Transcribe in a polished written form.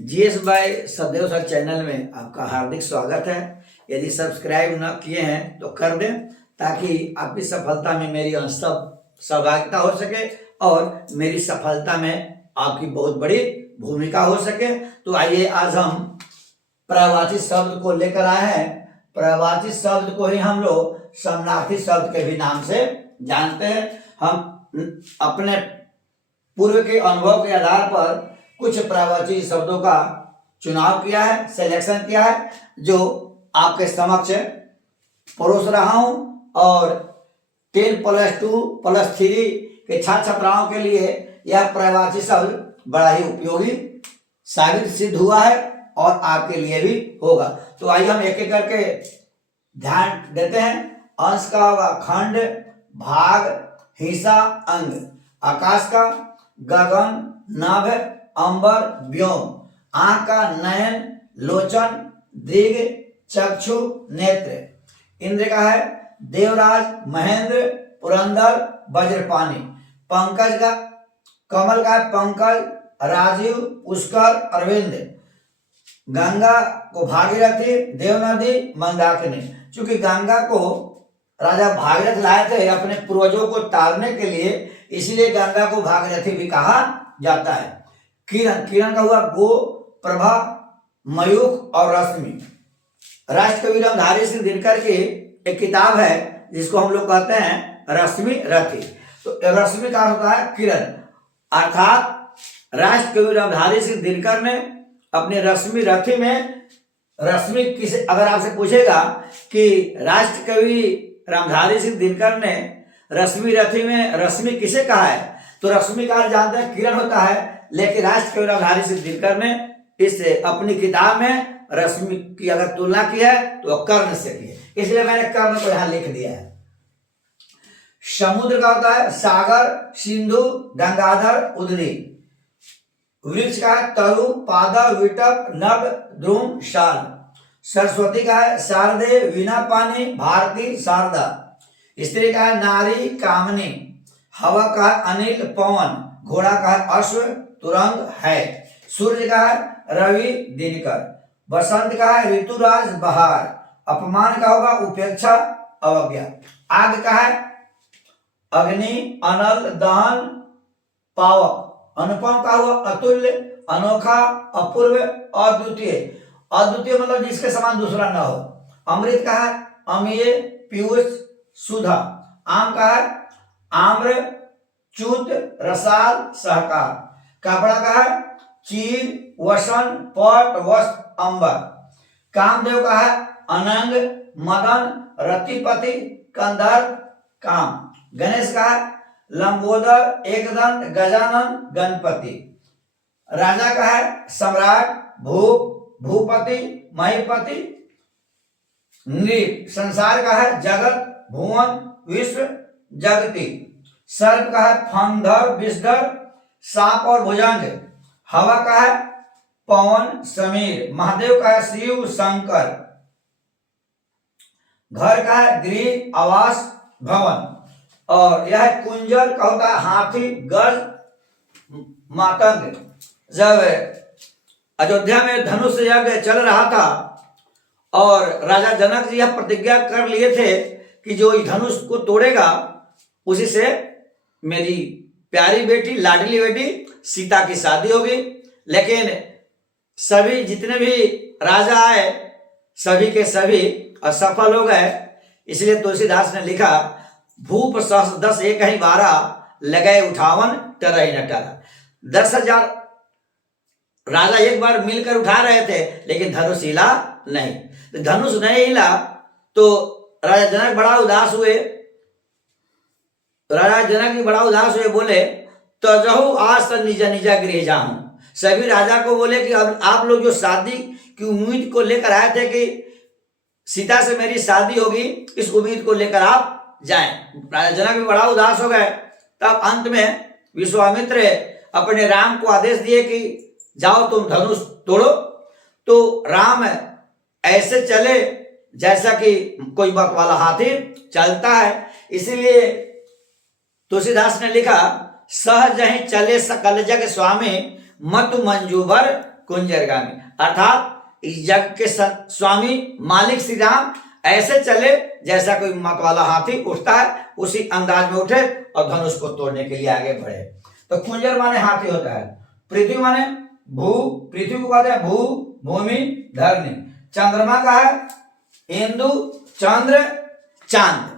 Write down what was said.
GS bye सदैव sir channel में आपका हार्दिक स्वागत है। यदि सब्सक्राइब न किए हैं तो कर दें ताकि आपकी सफलता में मेरी सहभागिता हो सके और मेरी सफलता में आपकी बहुत बड़ी भूमिका हो सके। तो आइए आज हम प्रवाची शब्द को लेकर आए हैं। प्रवाची शब्द को ही हम लोग समानार्थी शब्द के भी नाम से जानते हैं। हम अपने पूर्व के अनुभव के आधार पर कुछ प्रवाची शब्दों का चुनाव किया है, सिलेक्शन किया है, जो आपके समक्ष परोस रहा हूं और 10+2+3 के छात्र छात्राओं के लिए यह प्रवाची शब्द बड़ा ही उपयोगी साबित सिद्ध हुआ है और आपके लिए भी होगा। तो आइए हम एक एक करके ध्यान देते हैं। अंश का होगा खंड, भाग, हिस्सा, अंग। आकाश का गगन, नभ, अंबर, व्योम। आंख का नयन, लोचन, दीर्घ, चक्षु, नेत्र। इंद्र का है देवराज, महेंद्र, पुरंदर, वज्रपाणी। पंकज का कमल का है पंकज, राजीव, पुष्कर, अरविंद। गंगा को भागीरथी, देवनदी, मंदाकिनी। चूंकि गंगा को राजा भागीरथ लाए थे अपने पूर्वजों को तारने के लिए, इसलिए गंगा को भागीरथी भी कहा जाता है। किरण, किरण का हुआ गो, प्रभा, मयूख और रश्मि। राष्ट्रकवि रामधारी सिंह दिनकर की एक किताब है जिसको हम लोग कहते हैं रश्मि रथी। तो रश्मि का होता है किरण, अर्थात राष्ट्रकवि रामधारी सिंह दिनकर ने अपने रश्मि रथी में रश्मि किसे, अगर आपसे पूछेगा कि राष्ट्रकवि रामधारी सिंह दिनकर ने रश्मि रथी में रश्मि किसे कहा है, तो रश्मि का जानते हैं किरण होता है, लेकिन राष्ट्रकवि रामधारी सिंह दिनकर ने इस अपनी किताब में रश्मि की अगर तुलना की है तो कर्ण से की है, इसलिए मैंने कर्ण को यहां लिख दिया है। समुद्र का होता है सागर, सिंधु, गंगाधर, उदरी। वृक्ष का है तरु, पादप, विटप, नभ, द्रुम, शाल। सरस्वती का है शारदे, वीणा पानी, भारती, शारदा। स्त्री का है नारी, कामनी। हवा का है अनिल, पवन। घोड़ा का है अश्व, तुरंग, है। सूर्य का है रवि, दिनकर। बसंत का है ऋतुराज, बहार। अपमान का होगा उपेक्षा, अवज्ञा। आग का है अग्नि, अनल, दहन, पावक। अनुपम का हुआ अतुल्य, अनोखा, अपूर्व, अद्वितीय। अद्वितीय मतलब जिसके समान दूसरा न हो। अमृत का है अमीय, पीयूष, सुधा। आम का है आम्र, च्युत, रसाल, सहकार। कपड़ा का है चीर, वसन, पट, वस्त्र, अंबर। कामदेव का है अनंग, मदन, रतिपति, कंधर, काम। गणेश का है लंबोदर, एकदंत, गजानन, गणपति। राजा का है सम्राट, भूप, भूपति, महीपति, नृप। संसार का है जगत, भुवन, विश्व, जगति। सर्प का है फंधर, विषधर, सांप और भुजंग। हवा का है पवन, समीर। महादेव का है शिव, शंकर। घर का है गृह, आवास, भवन। और यह कुंजर का होता है हाथी, गज, मातंग। जब अयोध्या में धनुष यज्ञ चल रहा था और राजा जनक जी यह प्रतिज्ञा कर लिए थे कि जो धनुष को तोड़ेगा उसी से मेरी प्यारी बेटी, लाडली बेटी सीता की शादी होगी। लेकिन सभी जितने भी राजा आए सभी के सभी असफल हो गए। इसलिए तुलसीदास ने लिखा भूप सहस 10 एक ही 12, लगे उठावन टरही न टरा। 10,000 राजा एक बार मिलकर उठा रहे थे लेकिन धनुष हिला नहीं। तो धनुष नहीं हिला तो राजा जनक बड़ा उदास हुए। राजा जनक भी बड़ा उदास हुए, बोले तजहु आज तक निजा निजा गृह जाऊं। सभी राजा को बोले कि अब आप लोग जो शादी की उम्मीद को लेकर आए थे कि सीता से मेरी शादी होगी, इस उम्मीद को लेकर आप जाएं। राजा जनक भी बड़ा उदास हो गए। तब अंत में विश्वामित्र अपने राम को आदेश दिए कि जाओ तुम धनुष तोड़ो। तो राम ऐसे चले जैसा कि कोई बक वाला हाथी चलता है। इसीलिए तुलसीदास ने लिखा सहज ही चले सकल जग स्वामी, मत मंजूबर कुंजरगामी, अर्थात इस जग के स्वामी मालिक श्री राम ऐसे चले जैसा कोई मतवाला हाथी उठता है, उसी अंदाज में उठे और धनुष को तोड़ने के लिए आगे बढ़े। तो कुंजर माने हाथी होता है। पृथ्वी माने भू, पृथ्वी को कहते हैं भू, भूमि, धरणी। चंद्रमा का है इंदु, चंद्र, चांद।